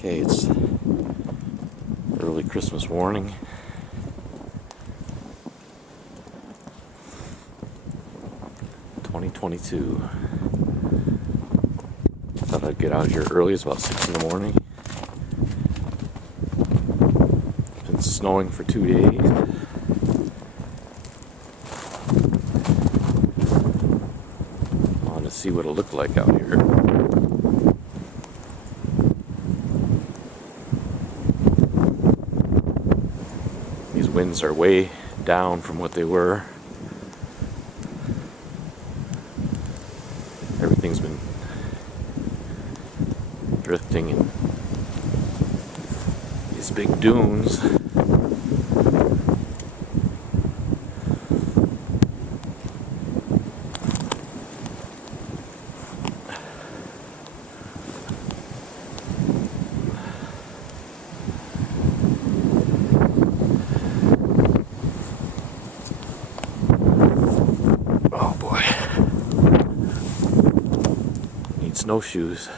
Okay, it's early Christmas morning. (2022). Thought I'd get out here early. It's about 6 in the morning. It's been snowing for 2 days. I want to see what it'll look like out here. These winds are way down from what they were. Everything's been drifting in these big dunes. Oh boy. Need snowshoes.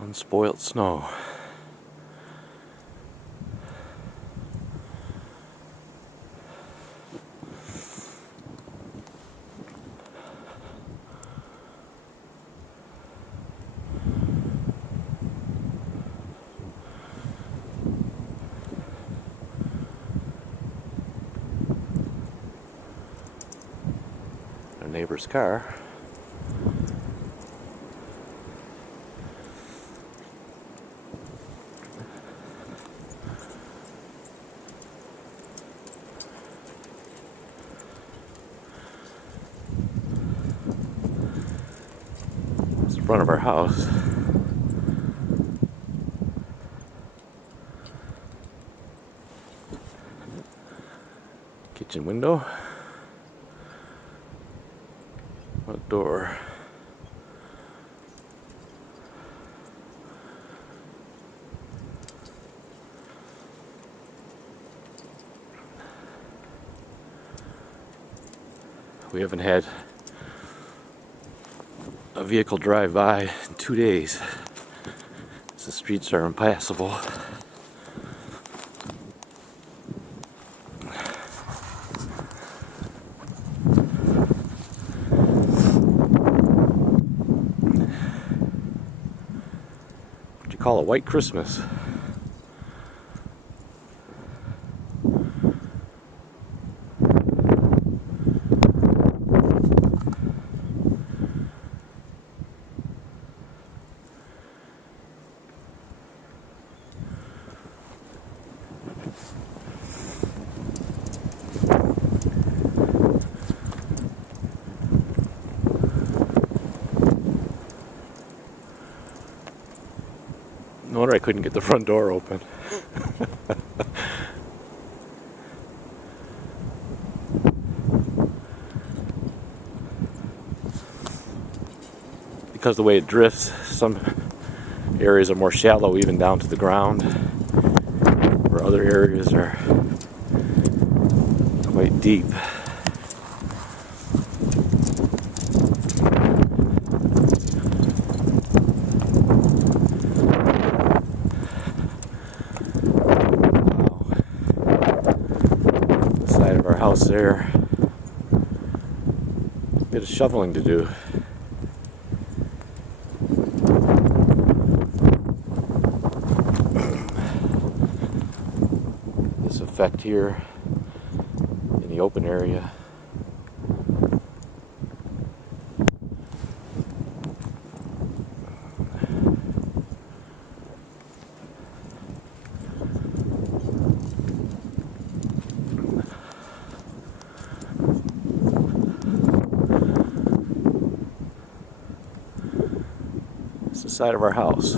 Unspoilt snow. Our neighbor's car. Front of our house. Kitchen window. Front door. We haven't had a vehicle drive by in 2 days. The streets are impassable. What you call a white Christmas? No wonder I couldn't get the front door open. Because the way it drifts, some areas are more shallow even down to the ground, where other areas are quite deep. house there. bit of shoveling to do. This effect here in the open area. It's the side of our house.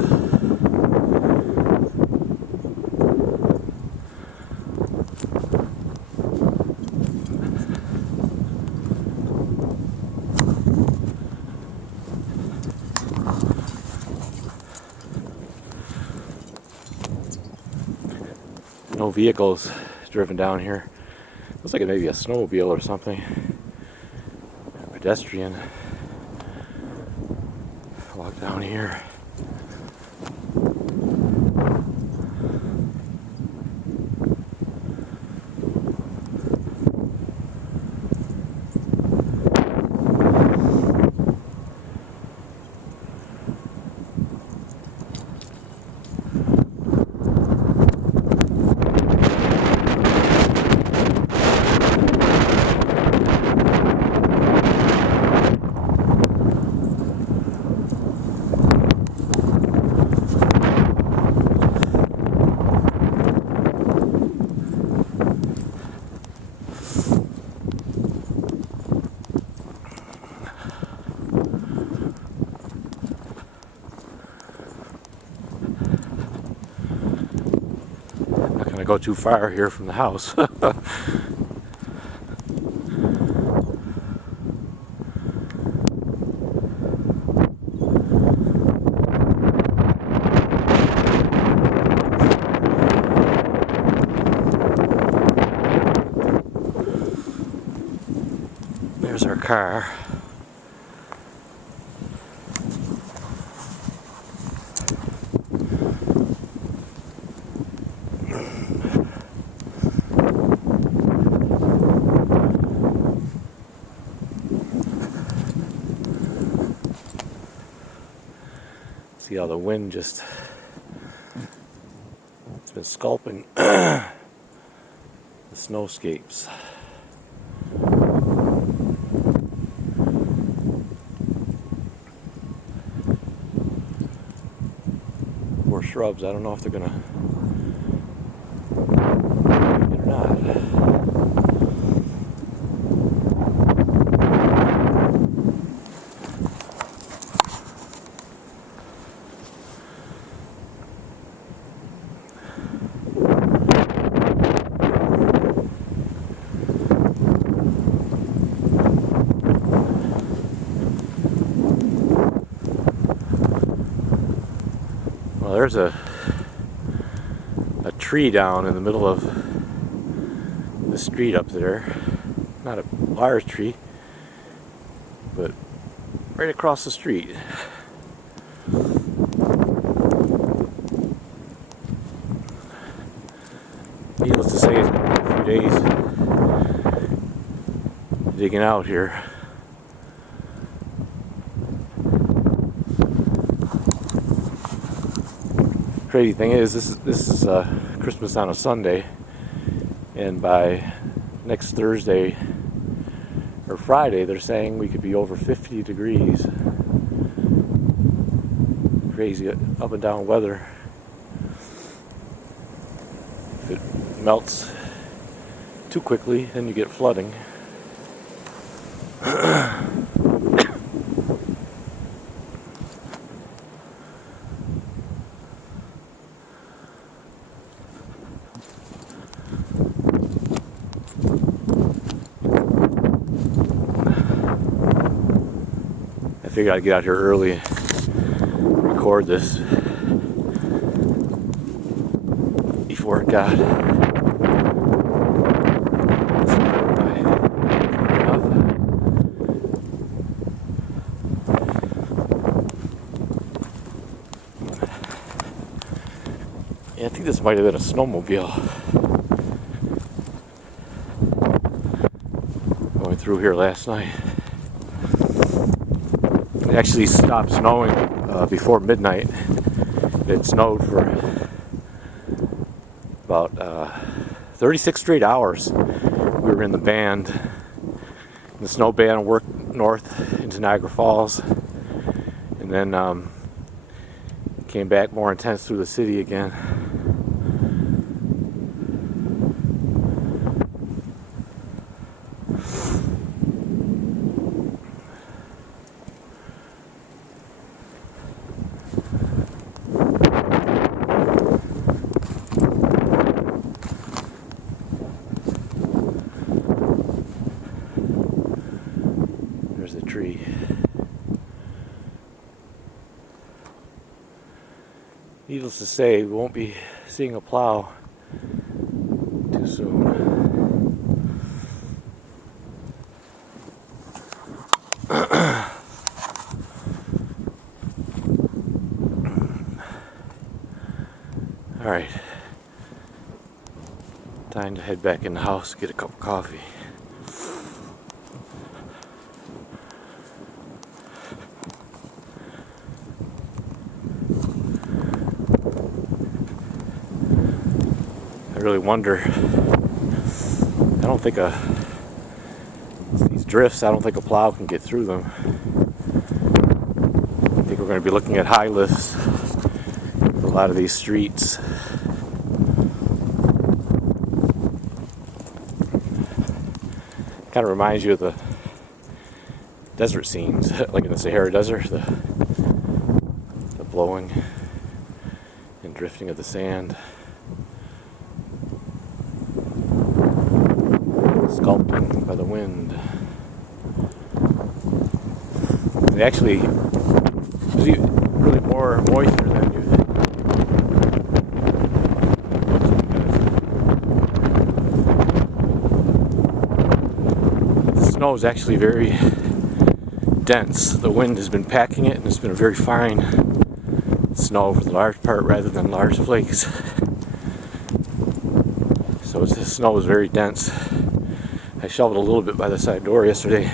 No vehicles driven down here. Looks like it may be a snowmobile or something. A pedestrian walk down here. Go too far here from the house. There's our car. See how the wind just, it's been sculpting the snowscapes. More shrubs, I don't know if they're gonna get or not. Well, there's a tree down in the middle of the street up there. Not a large tree, but right across the street. Needless to say, it's been a few days digging out here. Crazy thing is, this is Christmas on a Sunday, and by next Thursday or Friday, they're saying we could be over 50 degrees. Crazy up and down weather. If it melts too quickly, then you get flooding. I figured I'd get out here early and record this before it got yeah, I think this might have been a snowmobile going through here last night. It actually stopped snowing before midnight. It snowed for about 36 straight hours. We were in the band. The snow band worked north into Niagara Falls, and then came back more intense through the city again. There's a tree. Needless to say, we won't be seeing a plow too soon. Alright, time to head back in the house, get a cup of coffee. I really wonder, I don't think these drifts, I don't think a plow can get through them. I think we're going to be looking at high lifts for a lot of these streets. Kind of reminds you of the desert scenes, like in the Sahara Desert, the blowing and drifting of the sand. Sculpting by the wind. And actually, there's really more moisture than you think. The snow is actually very dense. The wind has been packing it, and it's been a very fine snow for the large part rather than large flakes. So the snow is very dense. I shoveled a little bit by the side door yesterday,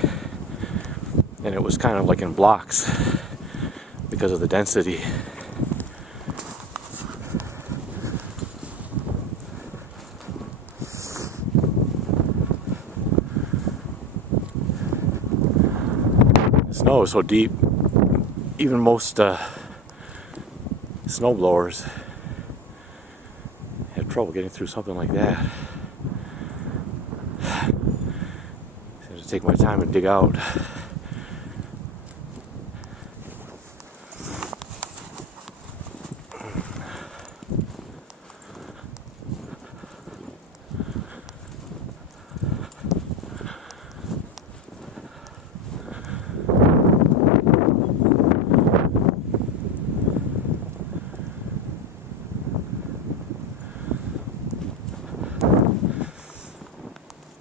and it was kind of like in blocks because of the density. The snow is so deep, even most snow blowers have trouble getting through something like that. To take my time and dig out.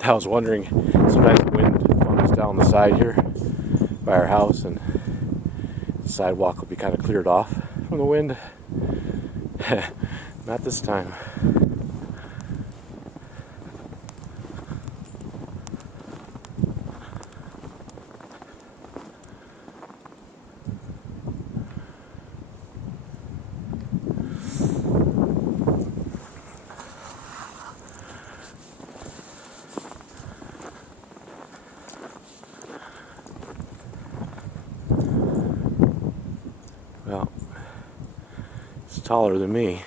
I was wondering, sometimes the wind comes down the side here by our house, and the sidewalk will be kind of cleared off from the wind. Not this time. Well, it's taller than me.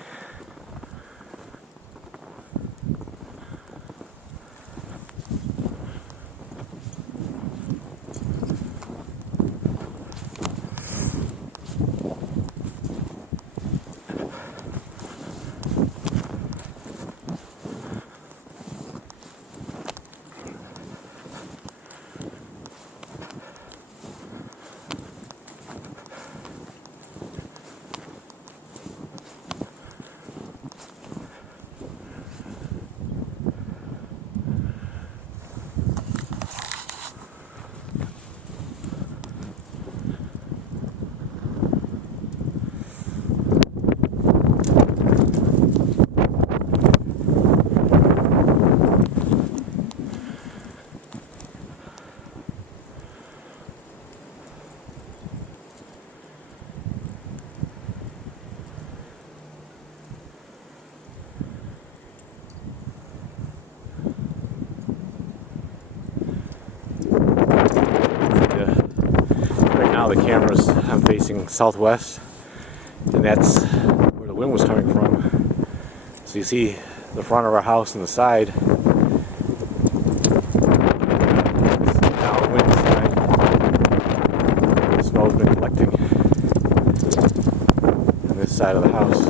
now the cameras, I'm facing southwest, and that's where the wind was coming from. So you see the front of our house and the side. Downwind side. The snow's been collecting on this side of the house.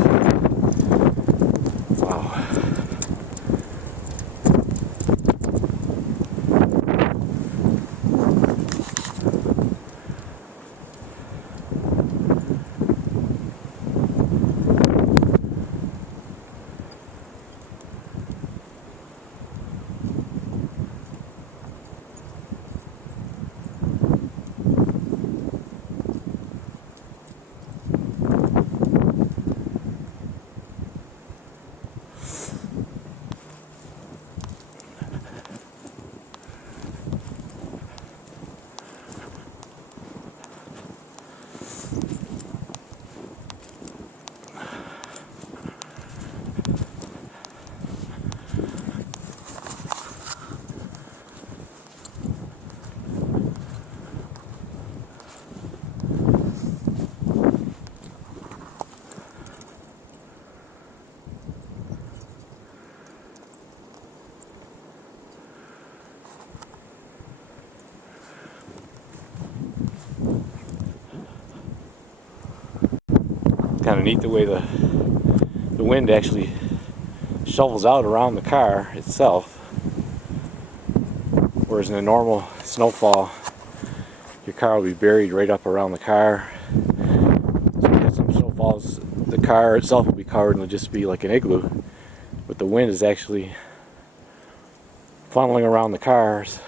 Wow. Kind of neat the way the wind actually shovels out around the car itself, whereas in a normal snowfall your car will be buried right up around the car. So you have some snowfalls, the car itself will be covered and it'll just be like an igloo, but the wind is actually funneling around the cars.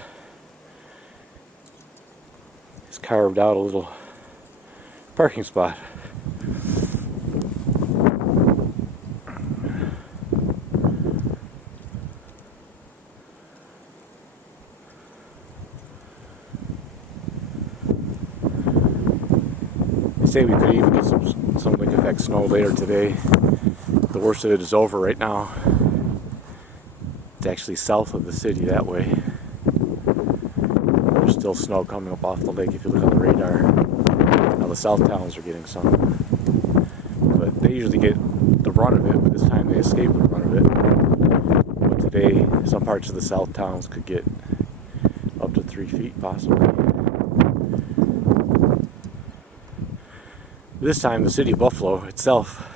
It's carved out a little parking spot. Say we could even get some lake effect snow later today. The worst of it is over right now. It's actually south of the city that way. There's still snow coming up off the lake if you look on the radar. Now the south towns are getting some. But they usually get the brunt of it, but this time they escape the brunt of it. But today, some parts of the south towns could get up to 3 feet possibly. This time the city of Buffalo itself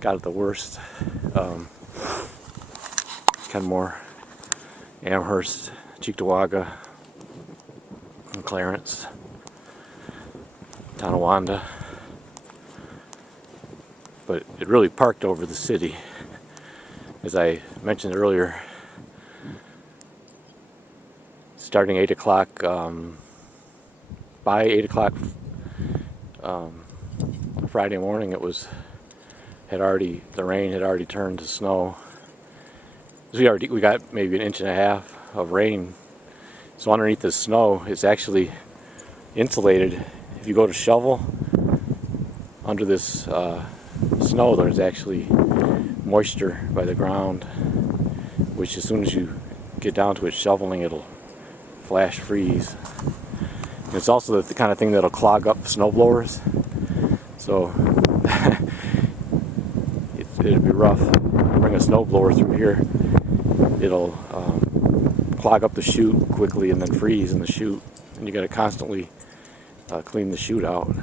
got it the worst. Kenmore, Amherst, Cheektowaga, and Clarence, Tonawanda. But it really parked over the city. As I mentioned earlier, starting 8 o'clock, by 8 o'clock Friday morning, the rain had already turned to snow. So we got maybe an inch and a half of rain. So underneath the snow, it's actually insulated. If you go to shovel under this snow, there's actually moisture by the ground, which as soon as you get down to it shoveling, it'll flash freeze. And it's also the kind of thing that'll clog up snow blowers. So it'd be rough. Bring a snow blower through here, it'll clog up the chute quickly and then freeze in the chute, and you got to constantly clean the chute out.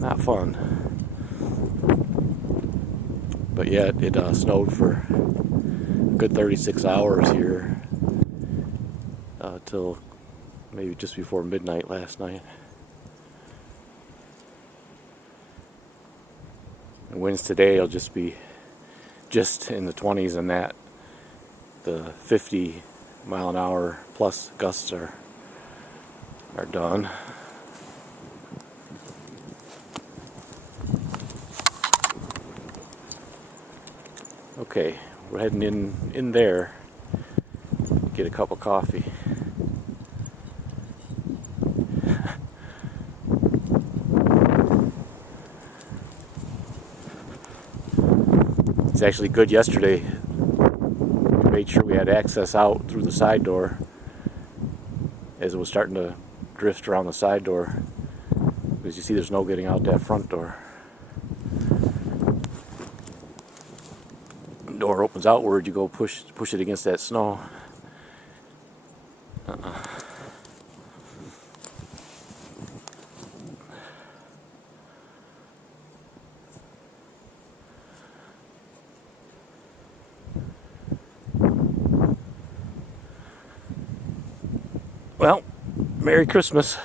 Not fun. But yeah, it snowed for a good 36 hours here till maybe just before midnight last night. And winds today will just be just in the 20s, and that the 50 mile an hour plus gusts are done. Okay, we're heading in there to get a cup of coffee. It's actually good yesterday. We made sure we had access out through the side door as it was starting to drift around the side door. Because you see there's no getting out that front door. Door opens outward, you go push it against that snow. Well, Merry Christmas.